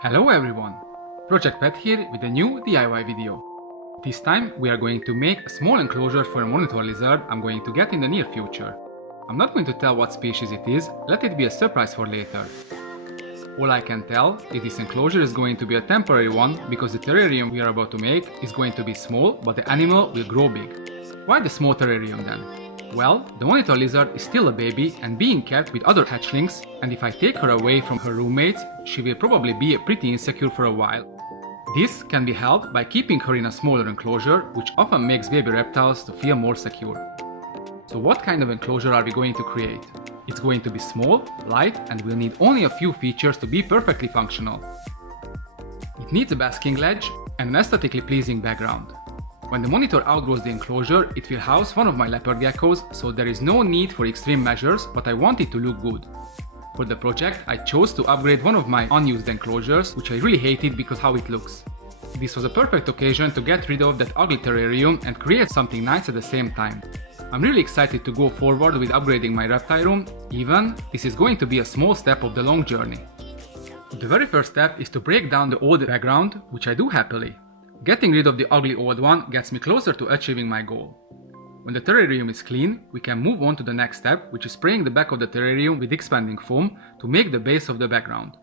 Hello everyone! projectPet here with a new DIY video. This time we are going to make a small enclosure for a monitor lizard I'm going to get in the near future. I'm not going to tell what species it is, let it be a surprise for later. All I can tell is this enclosure is going to be a temporary one because the terrarium we are about to make is going to be small, but the animal will grow big. Why the small terrarium then? Well, the monitor lizard is still a baby and being kept with other hatchlings, and if I take her away from her roommates, she will probably be pretty insecure for a while. This can be helped by keeping her in a smaller enclosure, which often makes baby reptiles to feel more secure. So what kind of enclosure are we going to create? It's going to be small, light, and will need only a few features to be perfectly functional. It needs a basking ledge and an aesthetically pleasing background. When the monitor outgrows the enclosure, it will house one of my leopard geckos, so there is no need for extreme measures, but I want it to look good. For the project, I chose to upgrade one of my unused enclosures, which I really hated because how it looks. This was a perfect occasion to get rid of that ugly terrarium and create something nice at the same time. I'm really excited to go forward with upgrading my reptile room, even this is going to be a small step of the long journey. The very first step is to break down the old background, which I do happily. Getting rid of the ugly old one gets me closer to achieving my goal. When the terrarium is clean, we can move on to the next step, which is spraying the back of the terrarium with expanding foam to make the base of the background.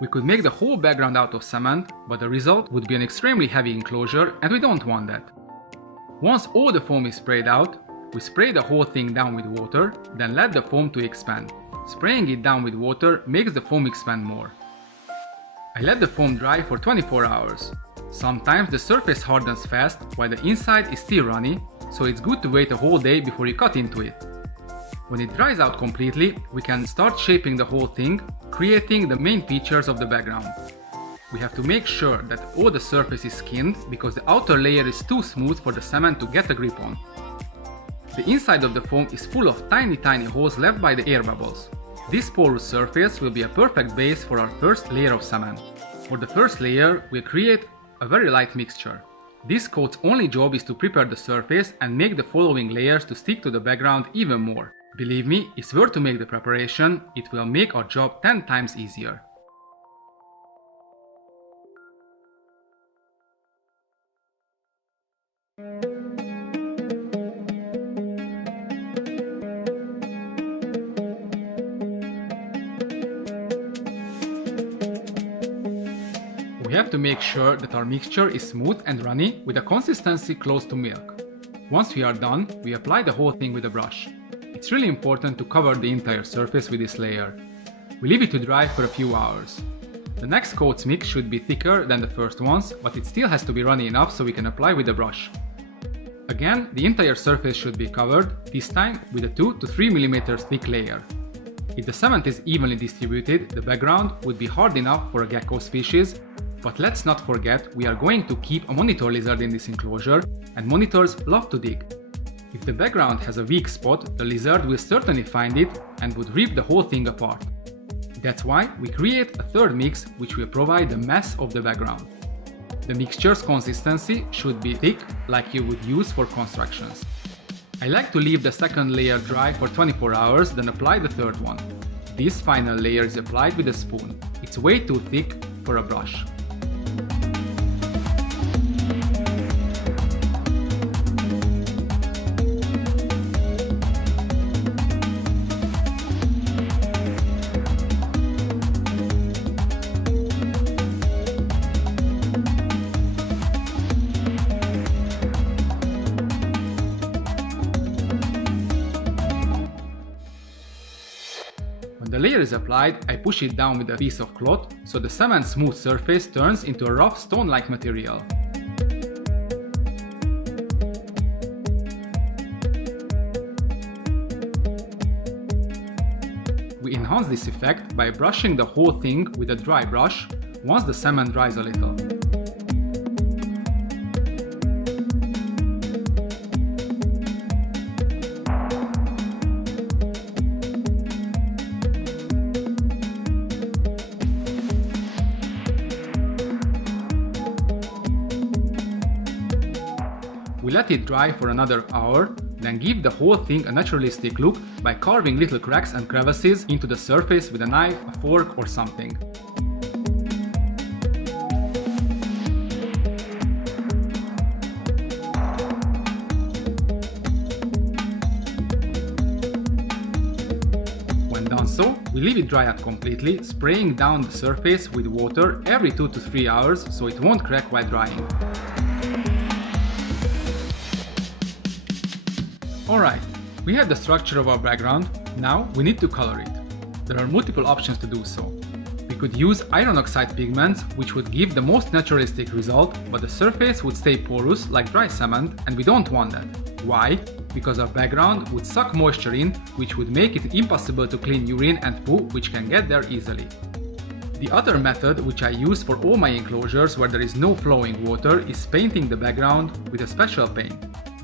We could make the whole background out of cement, but the result would be an extremely heavy enclosure and we don't want that. Once all the foam is sprayed out, we spray the whole thing down with water, then let the foam to expand. Spraying it down with water makes the foam expand more. I let the foam dry for 24 hours. Sometimes the surface hardens fast while the inside is still runny, so it's good to wait a whole day before you cut into it. When it dries out completely, we can start shaping the whole thing, creating the main features of the background. We have to make sure that all the surface is skinned because the outer layer is too smooth for the cement to get a grip on. The inside of the foam is full of tiny holes left by the air bubbles. This porous surface will be a perfect base for our first layer of cement. For the first layer, we'll create a very light mixture. This coat's only job is to prepare the surface and make the following layers to stick to the background even more. Believe me, it's worth to make the preparation, it will make our job 10 times easier. We have to make sure that our mixture is smooth and runny with a consistency close to milk. Once we are done, we apply the whole thing with a brush. It's really important to cover the entire surface with this layer. We leave it to dry for a few hours. The next coat's mix should be thicker than the first one's, but it still has to be runny enough so we can apply with a brush. Again, the entire surface should be covered, this time with a 2 to 3 mm thick layer. If the cement is evenly distributed, the background would be hard enough for a gecko species. But let's not forget, we are going to keep a monitor lizard in this enclosure, and monitors love to dig. If the background has a weak spot, the lizard will certainly find it and would rip the whole thing apart. That's why we create a third mix which will provide the mass of the background. The mixture's consistency should be thick, like you would use for constructions. I like to leave the second layer dry for 24 hours, then apply the third one. This final layer is applied with a spoon. It's way too thick for a brush. When the layer is applied, I push it down with a piece of cloth so the cement smooth surface turns into a rough stone-like material. We enhance this effect by brushing the whole thing with a dry brush once the cement dries a little. We let it dry for another hour, then give the whole thing a naturalistic look by carving little cracks and crevices into the surface with a knife, a fork or something. Also, we leave it dry out completely, spraying down the surface with water every 2 to 3 hours so it won't crack while drying. Alright, we have the structure of our background, now we need to color it. There are multiple options to do so. We could use iron oxide pigments, which would give the most naturalistic result, but the surface would stay porous like dry cement, and we don't want that. Why? Because our background would suck moisture in, which would make it impossible to clean urine and poo, which can get there easily. The other method, which I use for all my enclosures where there is no flowing water, is painting the background with a special paint.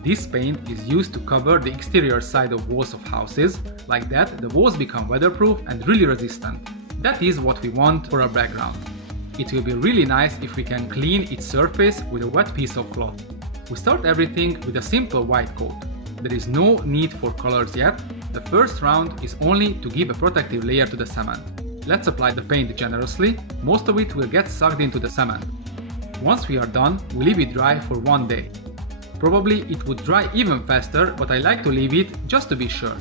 This paint is used to cover the exterior side of walls of houses, like that the walls become weatherproof and really resistant. That is what we want for our background. It will be really nice if we can clean its surface with a wet piece of cloth. We start everything with a simple white coat. There is no need for colors yet. The first round is only to give a protective layer to the cement. Let's apply the paint generously, most of it will get sucked into the cement. Once we are done, we leave it dry for 1 day. Probably it would dry even faster, but I like to leave it just to be sure.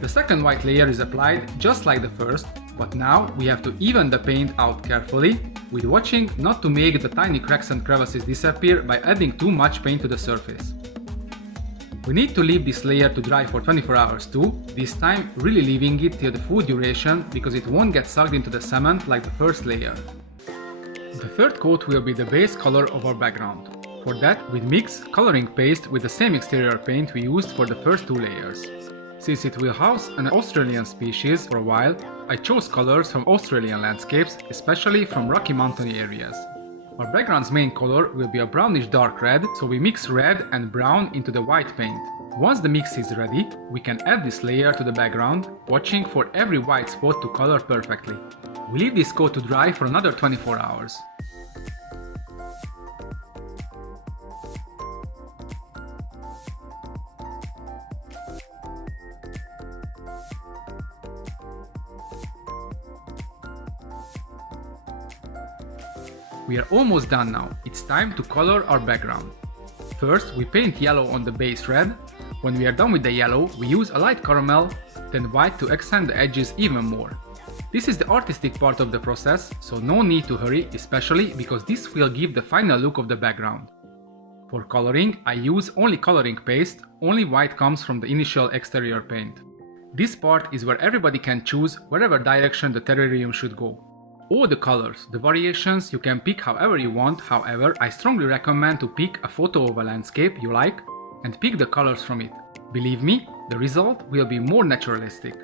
The second white layer is applied just like the first, but now we have to even the paint out carefully, with watching not to make the tiny cracks and crevices disappear by adding too much paint to the surface. We need to leave this layer to dry for 24 hours too, this time really leaving it till the full duration because it won't get sucked into the cement like the first layer. The third coat will be the base color of our background. For that, we mix coloring paste with the same exterior paint we used for the first 2 layers. Since it will house an Australian species for a while, I chose colors from Australian landscapes, especially from rocky mountain areas. Our background's main color will be a brownish dark red, so we mix red and brown into the white paint. Once the mix is ready, we can add this layer to the background, watching for every white spot to color perfectly. We leave this coat to dry for another 24 hours. We are almost done now, it's time to color our background. First, we paint yellow on the base red. When we are done with the yellow, we use a light caramel, then white to accent the edges even more. This is the artistic part of the process, so no need to hurry, especially because this will give the final look of the background. For coloring, I use only coloring paste, only white comes from the initial exterior paint. This part is where everybody can choose wherever direction the terrarium should go. All the colors, the variations, you can pick however you want, however, I strongly recommend to pick a photo of a landscape you like and pick the colors from it. Believe me, the result will be more naturalistic.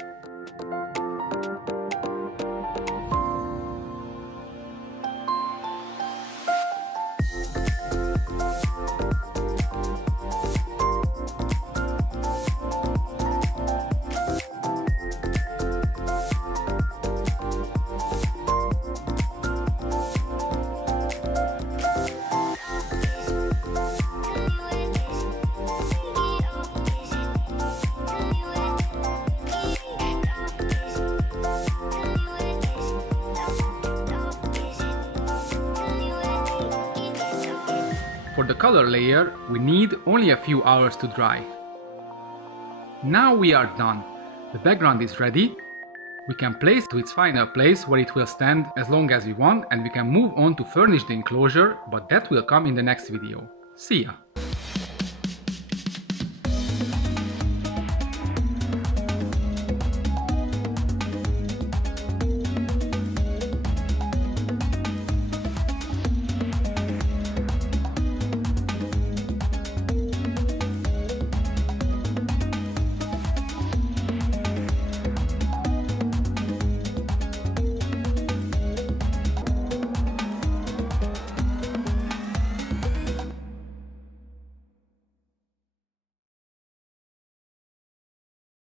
For the color layer, we need only a few hours to dry. Now we are done. The background is ready. We can place it to its final place where it will stand as long as we want, and we can move on to furnish the enclosure, but that will come in the next video. See ya!